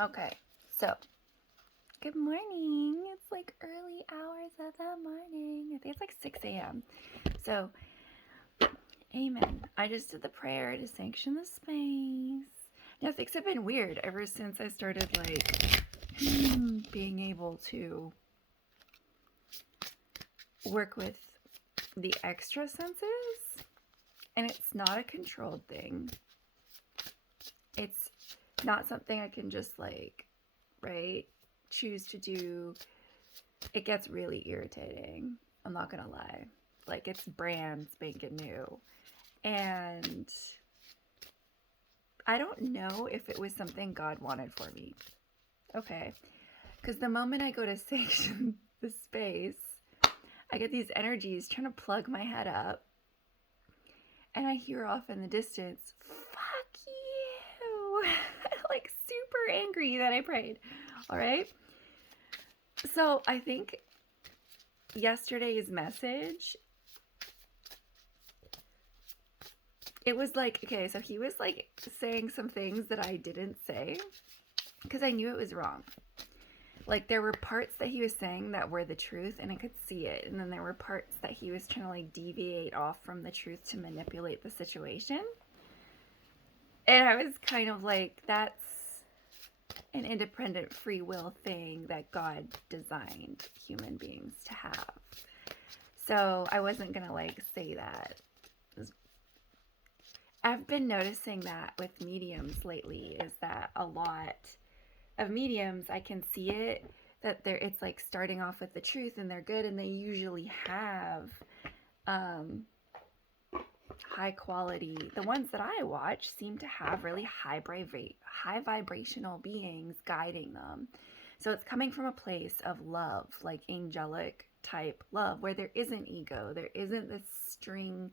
Okay, so good morning. It's like early hours of the morning. I think it's like 6 a.m. So, amen. I just did the prayer to sanction the space. Now, things have been weird ever since I started like being able to work with the extra senses. And it's not a controlled thing. It's not something I can just like, right, choose to do. It gets really irritating. I'm not gonna lie. Like, it's brand spanking new. And I don't know if it was something God wanted for me. Okay. Because the moment I go to sanction the space, I get these energies trying to plug my head up. And I hear off in the distance, fuck you. Like, super angry that I prayed. All right. So I think yesterday's message, it was like, okay, so he was like saying some things that I didn't say because I knew it was wrong. Like, there were parts that he was saying that were the truth and I could see it, and then there were parts that he was trying to like deviate off from the truth to manipulate the situation. And I was kind of like, that's an independent free will thing that God designed human beings to have. So I wasn't gonna like say that. I've been noticing that with mediums lately, is that a lot of mediums, I can see it, that it's like starting off with the truth and they're good, and they usually have high quality. The ones that I watch seem to have really high vibrational beings guiding them. So it's coming from a place of love, like angelic type love, where there isn't ego, there isn't this string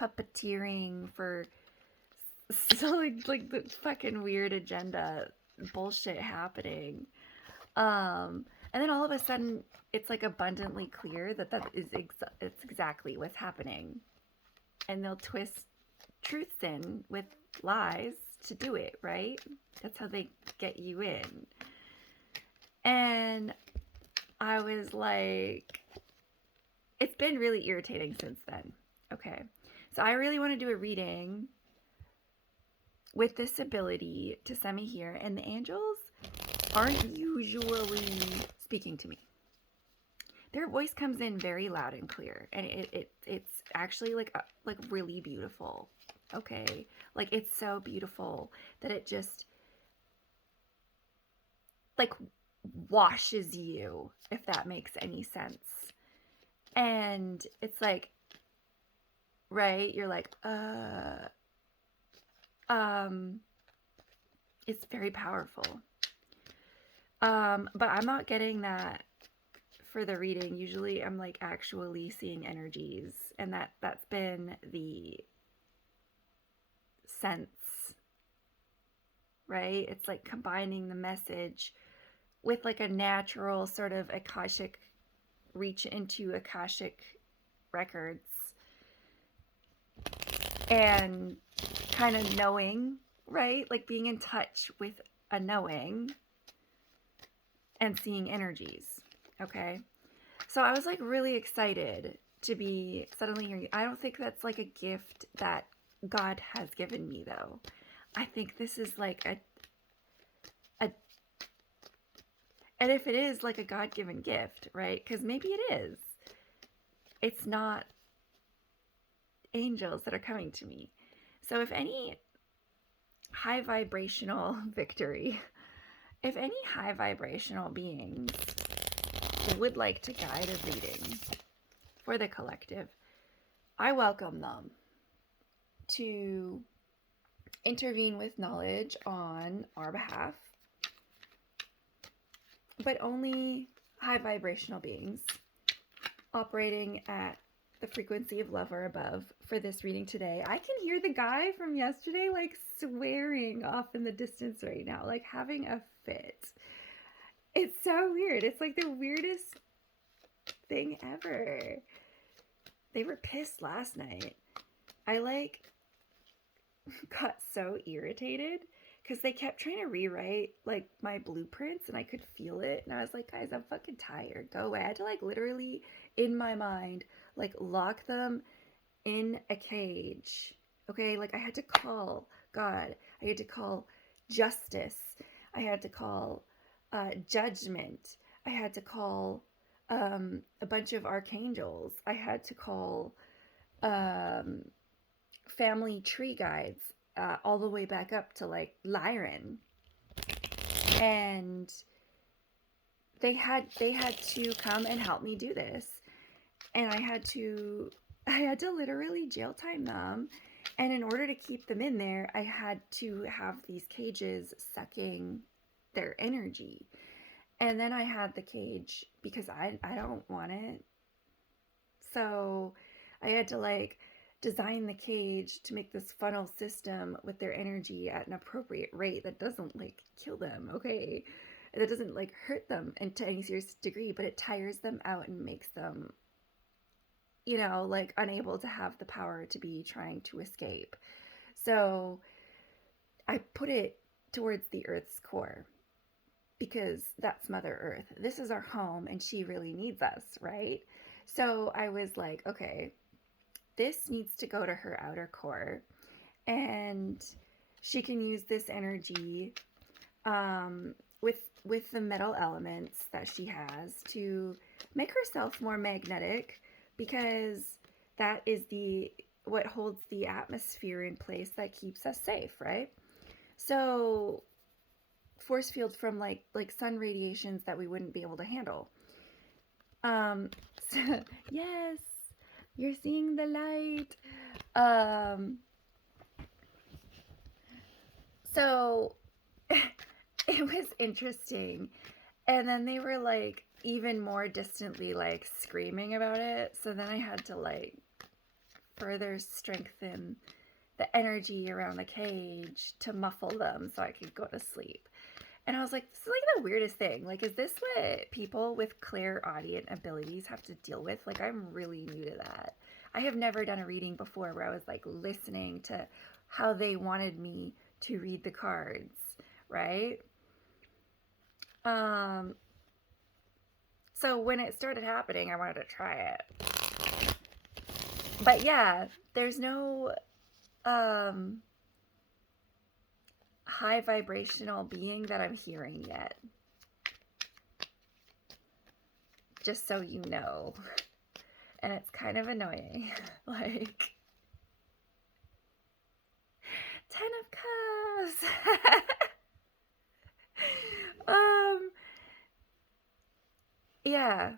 puppeteering for so like the fucking weird agenda bullshit happening. And then all of a sudden it's like abundantly clear that it's exactly what's happening. And they'll twist truths in with lies to do it, right? That's how they get you in. And I was like, it's been really irritating since then. Okay. So I really want to do a reading with this ability to send me here, and the angels aren't usually speaking to me. Their voice comes in very loud and clear, and it's actually like really beautiful. Okay, like it's so beautiful that it just like washes you, if that makes any sense. And it's like, right, you're like, it's very powerful. But I'm not getting that for the reading. Usually I'm like actually seeing energies, and that's been the sense, right? It's like combining the message with like a natural sort of Akashic, reach into Akashic records and kind of knowing, right? Like being in touch with a knowing and seeing energies. Okay. So I was like really excited to be suddenly hearing. I don't think that's like a gift that God has given me, though. I think this is like and if it is like a God-given gift, right? Because maybe it is. It's not angels that are coming to me. So if any high vibrational victory, if any high vibrational beings would like to guide a reading for the collective, I welcome them to intervene with knowledge on our behalf, but only high vibrational beings operating at the frequency of love or above for this reading today. I can hear the guy from yesterday like swearing off in the distance right now, like having a fit. It's so weird. It's like the weirdest thing ever. They were pissed last night. I like got so irritated because they kept trying to rewrite like my blueprints and I could feel it. And I was like, guys, I'm fucking tired. Go away. I had to like literally in my mind, like lock them in a cage. Okay. Like I had to call God. I had to call justice. I had to call judgment. I had to call a bunch of archangels. I had to call um, family tree guides all the way back up to like Lyran, and they had to come and help me do this, and I had to literally jail time them, and in order to keep them in there, I had to have these cages sucking their energy, and then I had the cage because I don't want it, so I had to like design the cage to make this funnel system with their energy at an appropriate rate that doesn't like kill them, okay? That doesn't like hurt them to any serious degree, but it tires them out and makes them, like unable to have the power to be trying to escape. So I put it towards the Earth's core because that's Mother Earth. This is our home and she really needs us, right? So I was like, okay, this needs to go to her outer core, and she can use this energy with the metal elements that she has to make herself more magnetic, because that is what holds the atmosphere in place that keeps us safe, right? So force field from like sun radiations that we wouldn't be able to handle. So, yes, you're seeing the light. So it was interesting. And then they were like even more distantly like screaming about it. So then I had to like further strengthen the energy around the cage to muffle them so I could go to sleep. And I was like, this is like the weirdest thing. Like, is this what people with clairaudient abilities have to deal with? Like, I'm really new to that. I have never done a reading before where I was like listening to how they wanted me to read the cards, right? So when it started happening, I wanted to try it. But yeah, there's no high vibrational being that I'm hearing yet. Just so you know. And it's kind of annoying. Like 10 of Cups. Yeah.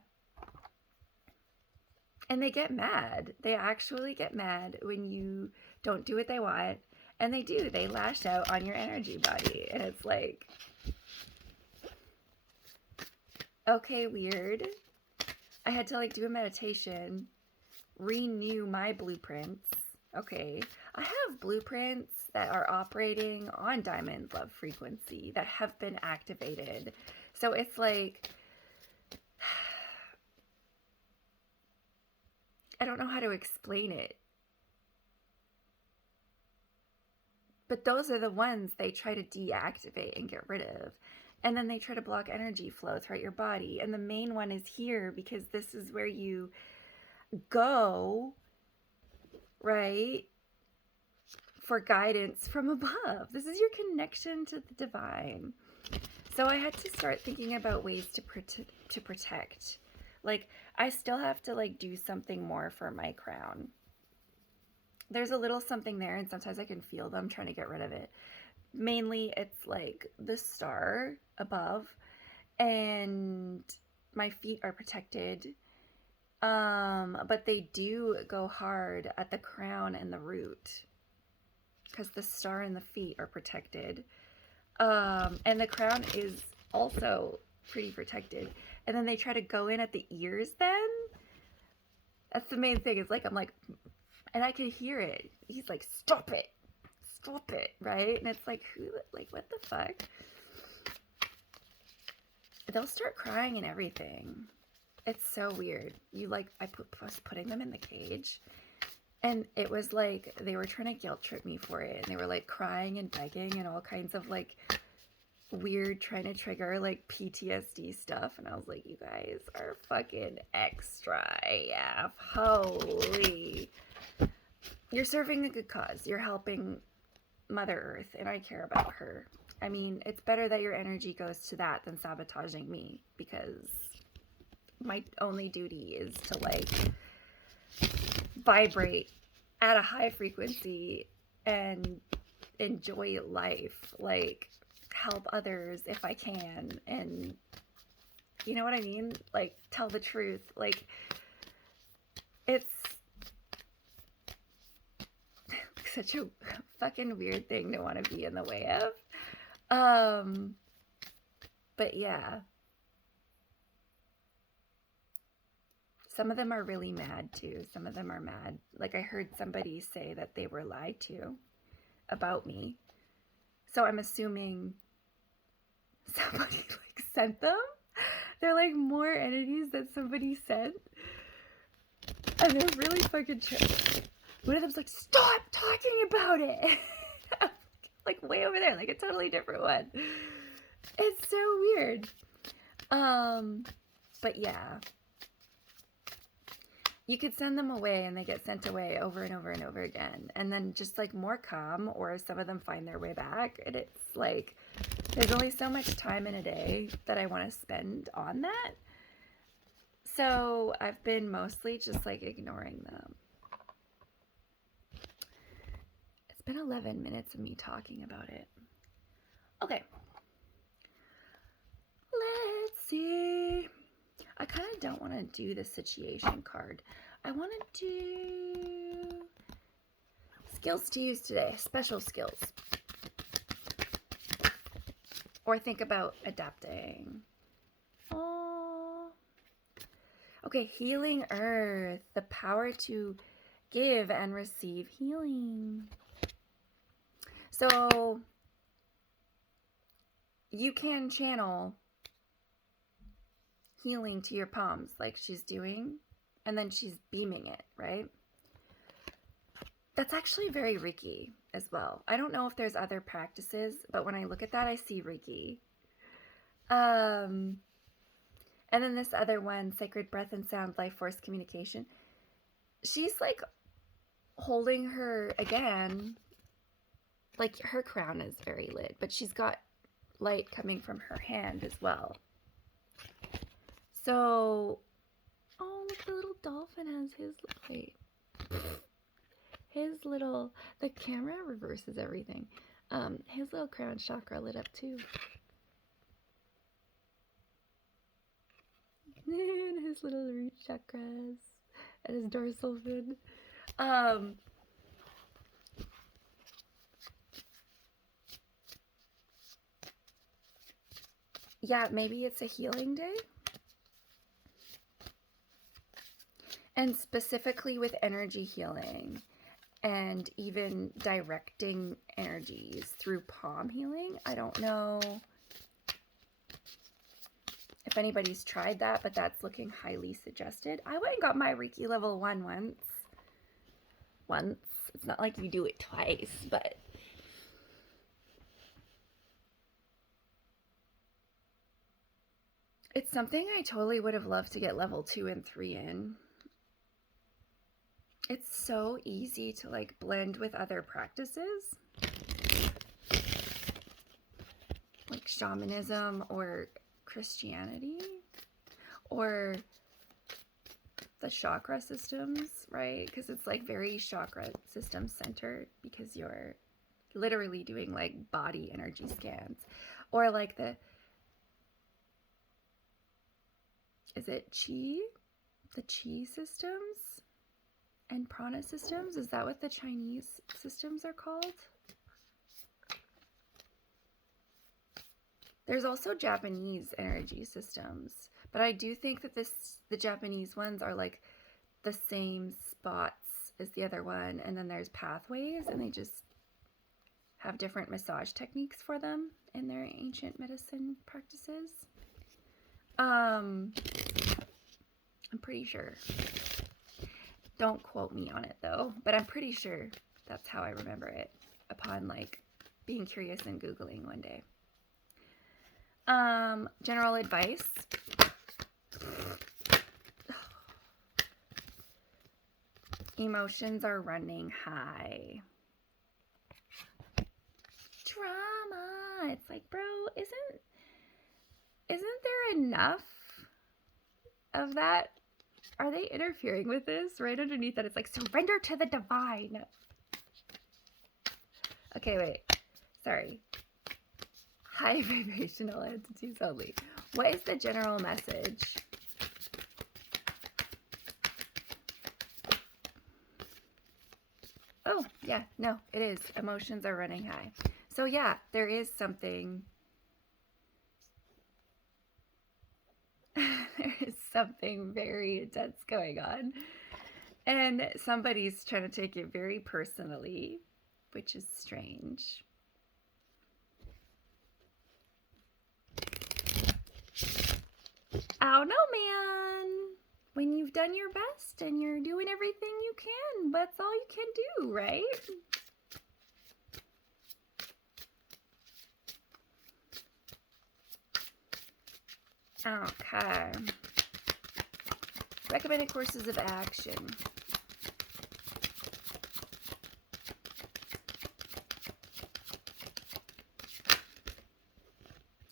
And they get mad. They actually get mad when you don't do what they want. And they do. They lash out on your energy body. And it's like, okay, weird. I had to like do a meditation, renew my blueprints. Okay. I have blueprints that are operating on diamond love frequency that have been activated. So it's like, I don't know how to explain it. But those are the ones they try to deactivate and get rid of. And then they try to block energy flow throughout your body. And the main one is here because this is where you go, right, for guidance from above. This is your connection to the divine. So I had to start thinking about ways to protect. Like, I still have to like do something more for my crown. There's a little something there, and sometimes I can feel them trying to get rid of it. Mainly, it's like the star above, and my feet are protected. But they do go hard at the crown and the root because the star and the feet are protected. And the crown is also pretty protected. And then they try to go in at the ears then. That's the main thing. It's like, I'm like, and I can hear it. He's like, stop it, right? And it's like, what the fuck? They'll start crying and everything. It's so weird. I was putting them in the cage, And it was like they were trying to guilt trip me for it. And they were like crying and begging and all kinds of like weird, trying to trigger like PTSD stuff. And I was like, you guys are fucking extra AF. Holy. You're serving a good cause. You're helping Mother Earth, and I care about her. I mean, it's better that your energy goes to that than sabotaging me, because my only duty is to like vibrate at a high frequency and enjoy life, like help others if I can, and you know what I mean, like tell the truth. Like it's such a fucking weird thing to want to be in the way of. But yeah, some of them are really mad too. Some of them are mad. Like I heard somebody say that they were lied to about me. So I'm assuming somebody like sent them. They're like more entities that somebody sent. And they're really fucking chill. One of them's like, stop talking about it. Like way over there, like a totally different one. It's so weird. But yeah. You could send them away and they get sent away over and over and over again. And then just like more come, or some of them find their way back. And it's like, there's only so much time in a day that I want to spend on that. So I've been mostly just like ignoring them. It's been 11 minutes of me talking about it. Okay. Let's see. I kind of don't want to do the situation card. I want to do skills to use today, special skills. Or think about adapting. Oh. Okay, healing earth, the power to give and receive healing. So you can channel healing to your palms like she's doing, and then she's beaming it, right? That's actually very Reiki as well. I don't know if there's other practices, but when I look at that, I see Reiki. And then this other one, sacred breath and sound, life force communication. She's like holding her, again, like her crown is very lit, but she's got light coming from her hand as well. So, oh, look, the little dolphin has his light. His little, the camera reverses everything. His little crown chakra lit up too. And his little root chakras and his dorsal fin. Yeah, maybe it's a healing day. And specifically with energy healing and even directing energies through palm healing. I don't know if anybody's tried that, but that's looking highly suggested. I went and got my Reiki level 1 once. It's not like you do it twice, but it's something I totally would have loved to get level 2 and 3 in. It's so easy to like blend with other practices, like shamanism or Christianity or the chakra systems, right? Because it's like very chakra system centered, because you're literally doing like body energy scans, or like is it chi? The chi systems and prana systems? Is that what the Chinese systems are called? There's also Japanese energy systems, but I do think that the Japanese ones are like the same spots as the other one, and then there's pathways, and they just have different massage techniques for them in their ancient medicine practices. I'm pretty sure. Don't quote me on it though, but I'm pretty sure that's how I remember it upon like being curious and Googling one day. General advice. Emotions are running high. Drama. It's like, bro, isn't there enough of that? Are they interfering with this? Right underneath that, it's like, surrender to the divine. Okay, wait. Sorry. High vibrational entities only. What is the general message? Oh, yeah, no, it is. Emotions are running high. So yeah, there is something. There is something very intense going on. And somebody's trying to take it very personally, which is strange. I don't know, man. When you've done your best and you're doing everything you can, that's all you can do, right? Okay. Recommended courses of action.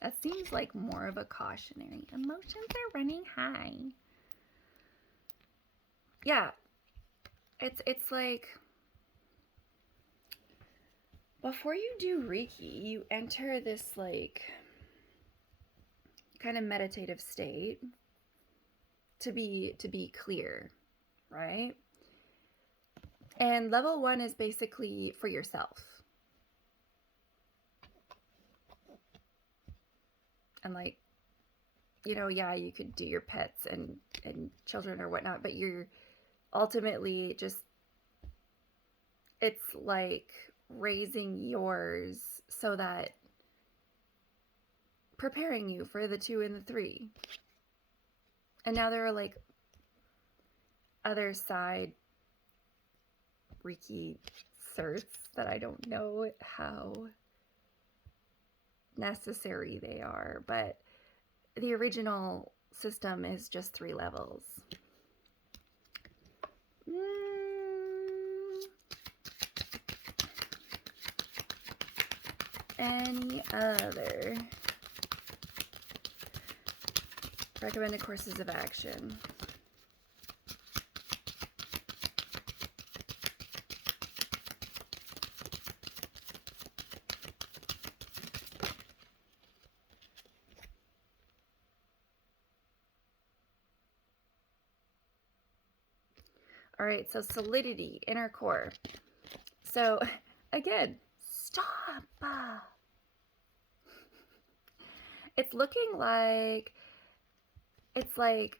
That seems like more of a cautionary. Emotions are running high. Yeah. It's like before you do Reiki, you enter this like kind of meditative state to be clear, right? And level 1 is basically for yourself. And like, you know, yeah, you could do your pets and children or whatnot, but you're ultimately just, it's like raising yours so that preparing you for the 2 and the 3. And now there are like other side Reiki certs that I don't know how necessary they are, but the original system is just 3 levels. Any other recommended courses of action? All right, so solidity, inner core. So again, stop. It's looking like, it's like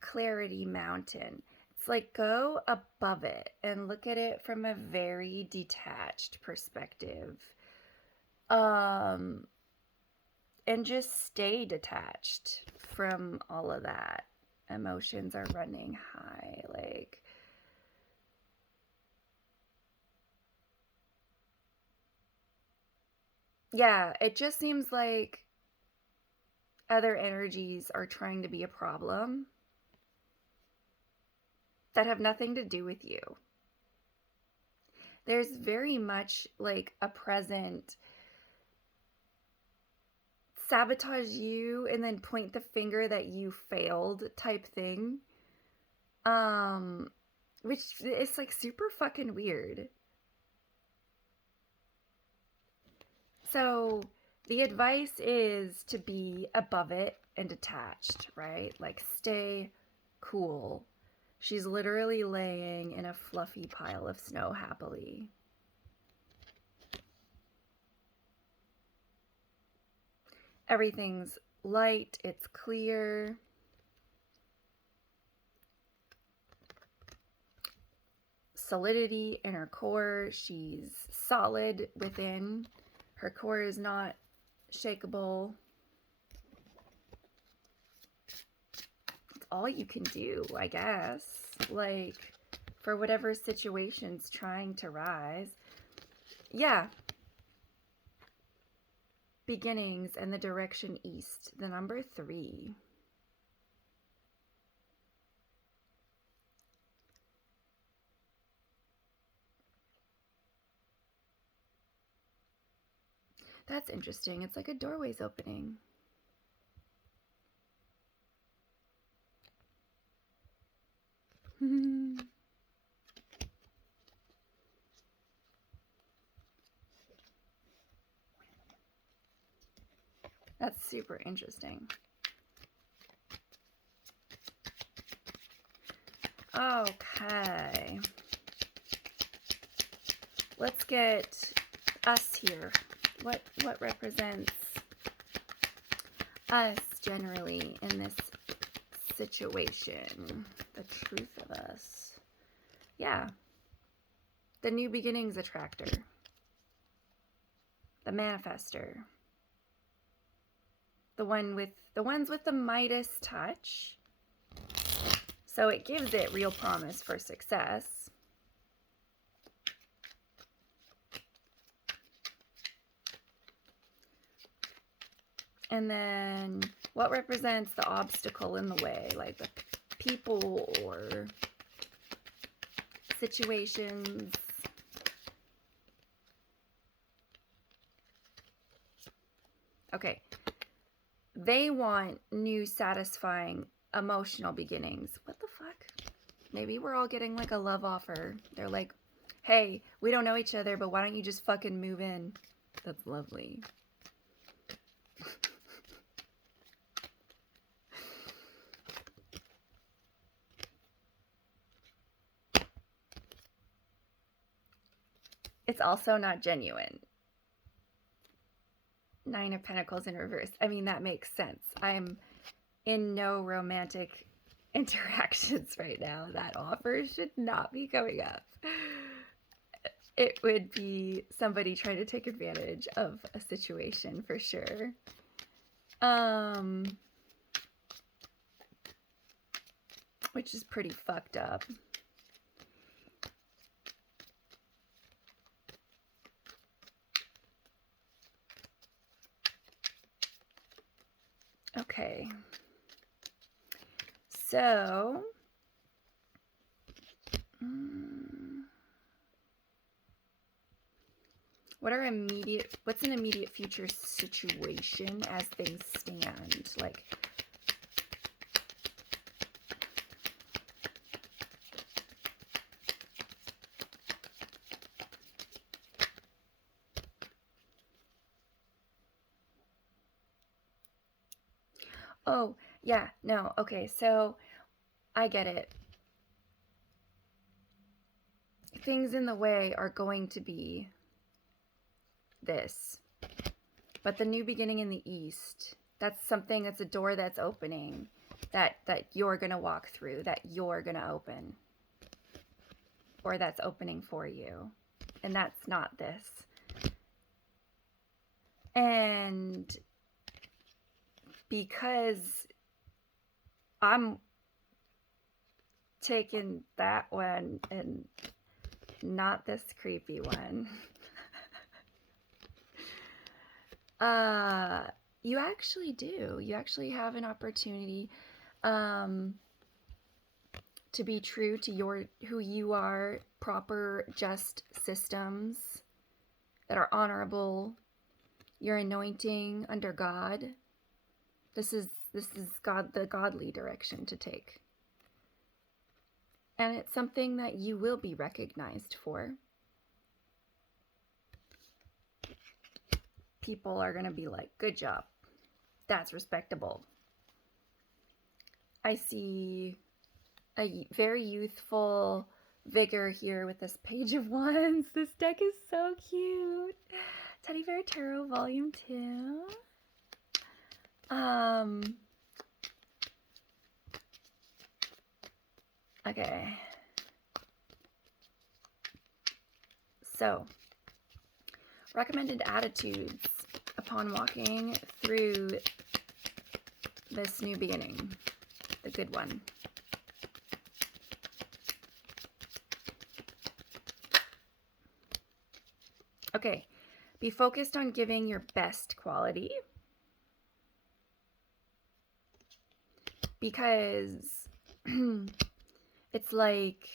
Clarity Mountain. It's like go above it and look at it from a very detached perspective. And just stay detached from all of that. Emotions are running high. Like, yeah, it just seems like other energies are trying to be a problem that have nothing to do with you. There's very much like a present sabotage you and then point the finger that you failed type thing. Which is like super fucking weird. So the advice is to be above it and detached, right? Like stay cool. She's literally laying in a fluffy pile of snow happily. Everything's light, it's clear. Solidity in her core, she's solid within. Her core is not shakable. It's all you can do, I guess. Like, for whatever situation's trying to rise. Yeah. Beginnings and the direction east. The number 3. That's interesting. It's like a doorway's opening. That's super interesting. Okay. Let's get us here. What represents us generally in this situation? The truth of us. Yeah. The new beginnings attractor. The manifester. The ones with the Midas touch. So it gives it real promise for success. And then what represents the obstacle in the way, like the people or situations. Okay. They want new, satisfying, emotional beginnings. What the fuck? Maybe we're all getting like a love offer. They're like, hey, we don't know each other, but why don't you just fucking move in? That's lovely. It's also not genuine. 9 of Pentacles in reverse. I mean, that makes sense. I'm in no romantic interactions right now. That offer should not be coming up. It would be somebody trying to take advantage of a situation for sure. Which is pretty fucked up. Okay. So, what's an immediate future situation as things stand? Like, oh, yeah, no, okay, so I get it. Things in the way are going to be this. But the new beginning in the east, that's something, that's a door that's opening, that you're going to walk through, that you're going to open. Or that's opening for you. And that's not this. And because I'm taking that one and not this creepy one. You actually do. You actually have an opportunity to be true to who you are, proper, just systems that are honorable, your anointing under God. This is God, the godly direction to take. And it's something that you will be recognized for. People are going to be like, good job. That's respectable. I see a very youthful vigor here with this Page of Wands. This deck is so cute. Teddy Bear Tarot Volume 2. Okay. So, recommended attitudes upon walking through this new beginning. the good one. Okay, be focused on giving your best quality, because it's like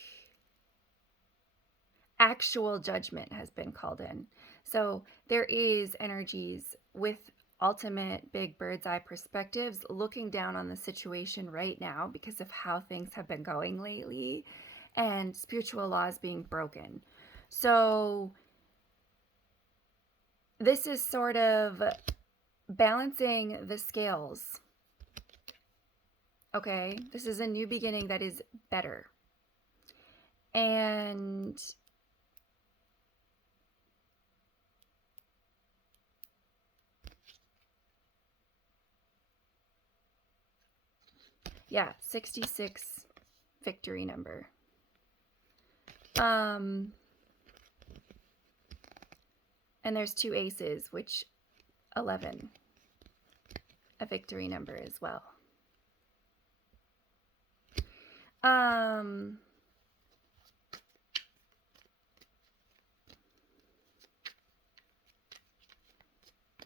actual judgment has been called in. So there is energies with ultimate big bird's eye perspectives looking down on the situation right now because of how things have been going lately and spiritual laws being broken. So this is sort of balancing the scales. Okay, this is a new beginning that is better. And yeah, 66 victory number. And there's 2 aces, which 11, a victory number as well.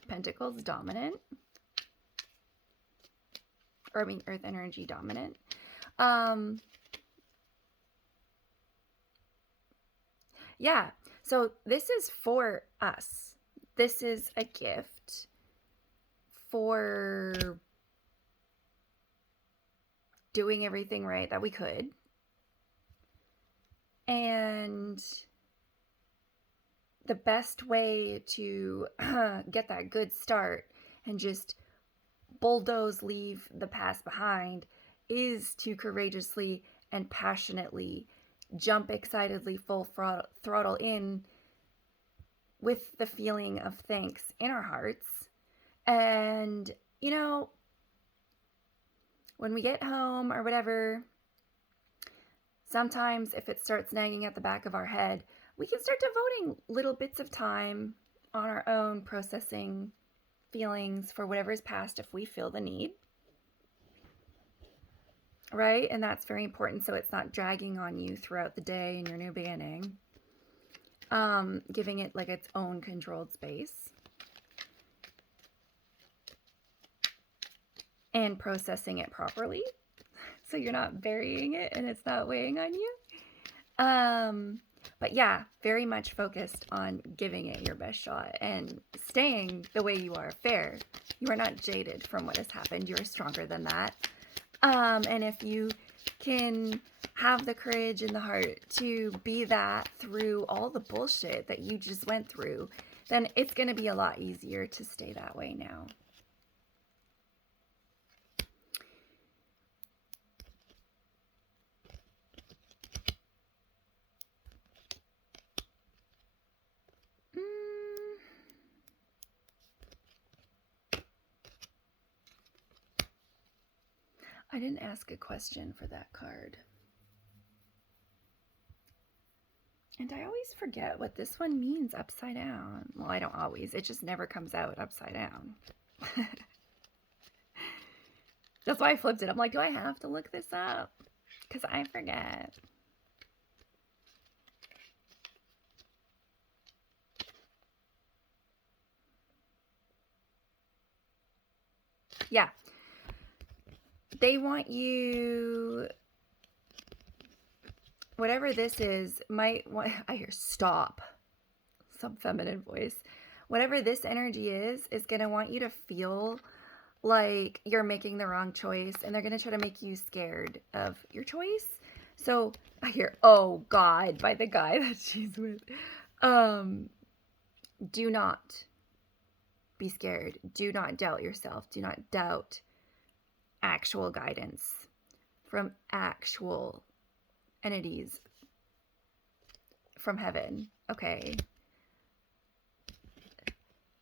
Pentacles dominant, or I mean earth energy dominant. Yeah, so this is for us. This is a gift for doing everything right that we could. And the best way to get that good start and just leave the past behind is to courageously and passionately jump excitedly full throttle in with the feeling of thanks in our hearts. And, you know, when we get home or whatever, sometimes if it starts nagging at the back of our head, we can start devoting little bits of time on our own processing feelings for whatever is past if we feel the need. Right? And that's very important, so it's not dragging on you throughout the day in your new beginning. Giving it like its own controlled space. And processing it properly. So you're not burying it and it's not weighing on you. But yeah, very much focused on giving it your best shot and staying the way you are. Fair. You are not jaded from what has happened. You are stronger than that. And if you can have the courage and the heart to be that through all the bullshit that you just went through, then it's going to be a lot easier to stay that way now. I didn't ask a question for that card. And I always forget what this one means upside down. Well, I don't always. It just never comes out upside down. That's why I flipped it. I'm like, do I have to look this up? Because I forget. Yeah. They want you, whatever this is, I hear stop, some feminine voice. Whatever this energy is going to want you to feel like you're making the wrong choice, and they're going to try to make you scared of your choice. So I hear, oh God, by the guy that she's with. Do not be scared. Do not doubt yourself. Do not doubt actual guidance from actual entities from heaven. Okay.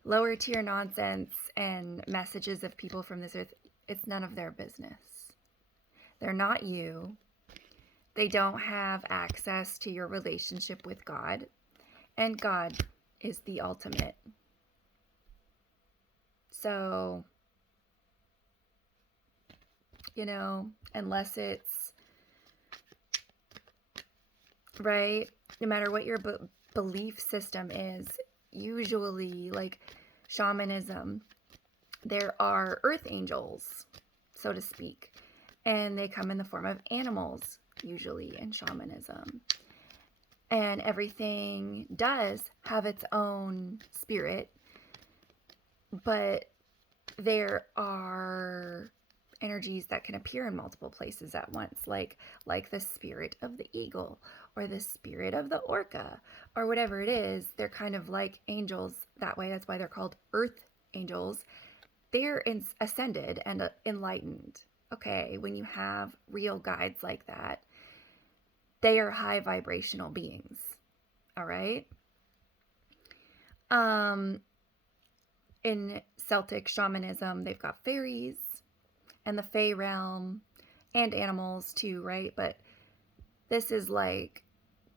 Lower tier nonsense and messages of people from this earth, it's none of their business. They're not you. They don't have access to your relationship with God. And God is the ultimate. So you know, unless it's, right? No matter what your belief system is, usually, like shamanism, there are earth angels, so to speak, and they come in the form of animals, usually in shamanism. And everything does have its own spirit, but there are energies that can appear in multiple places at once, like the spirit of the eagle or the spirit of the orca or whatever it is. They're kind of like angels that way. That's why they're called earth angels. They're ascended and enlightened. Okay, when you have real guides like that, they are high vibrational beings. All right. In Celtic shamanism, they've got fairies and the Fey realm and animals too, right? But this is like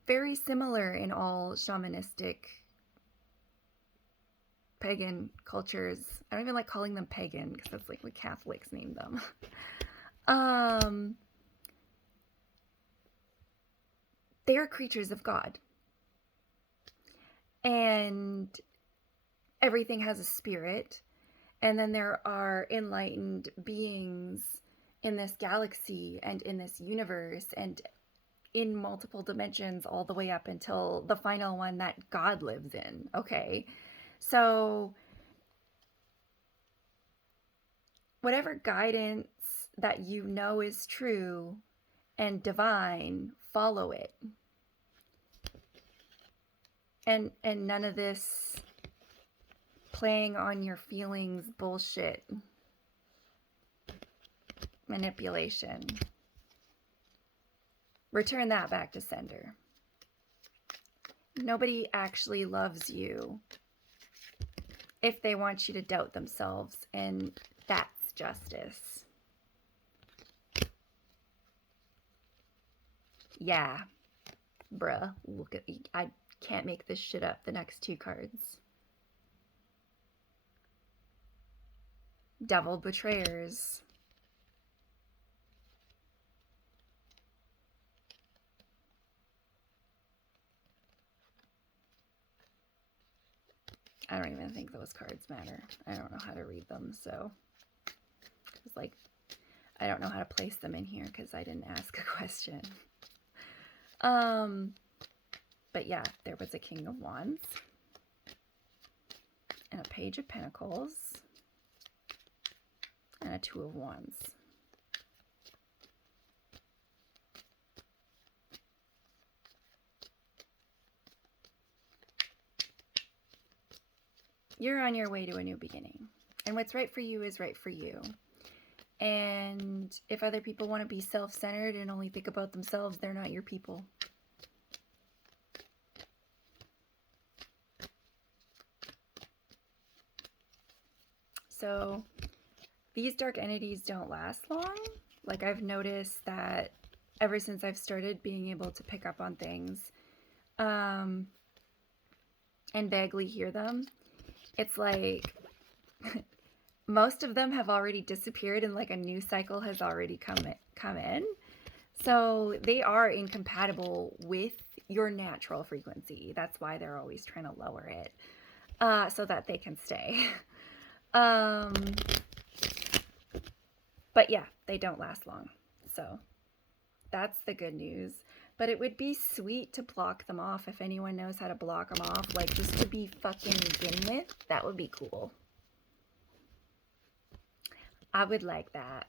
very similar in all shamanistic pagan cultures. I don't even like calling them pagan because that's like what Catholics name them. They are creatures of God. And everything has a spirit. And then there are enlightened beings in this galaxy and in this universe and in multiple dimensions all the way up until the final one that God lives in. Okay. So whatever guidance that you know is true and divine, follow it. And none of this playing on your feelings bullshit. Manipulation. Return that back to sender. Nobody actually loves you if they want you to doubt themselves, and that's justice. Yeah. Bruh, look at me. I can't make this shit up. The next two cards. Devil betrayers. I don't even think those cards matter. I don't know how to read them, so it's like I don't know how to place them in here because I didn't ask a question. But yeah, there was a King of Wands and a Page of Pentacles and a Two of Wands. You're on your way to a new beginning. And what's right for you is right for you. And if other people want to be self-centered and only think about themselves, they're not your people. So these dark entities don't last long. Like I've noticed that ever since I've started being able to pick up on things and vaguely hear them, it's like most of them have already disappeared and like a new cycle has already come in. So they are incompatible with your natural frequency. That's why they're always trying to lower it so that they can stay. But yeah, they don't last long. So that's the good news. But it would be sweet to block them off if anyone knows how to block them off. Like just to be fucking done with. That would be cool. I would like that.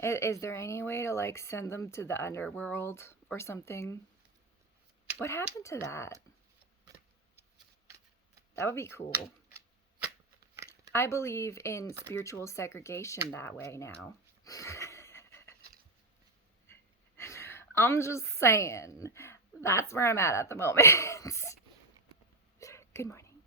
Is there any way to like send them to the underworld or something? What happened to that? That would be cool. I believe in spiritual segregation that way now. I'm just saying. That's where I'm at the moment. Good morning.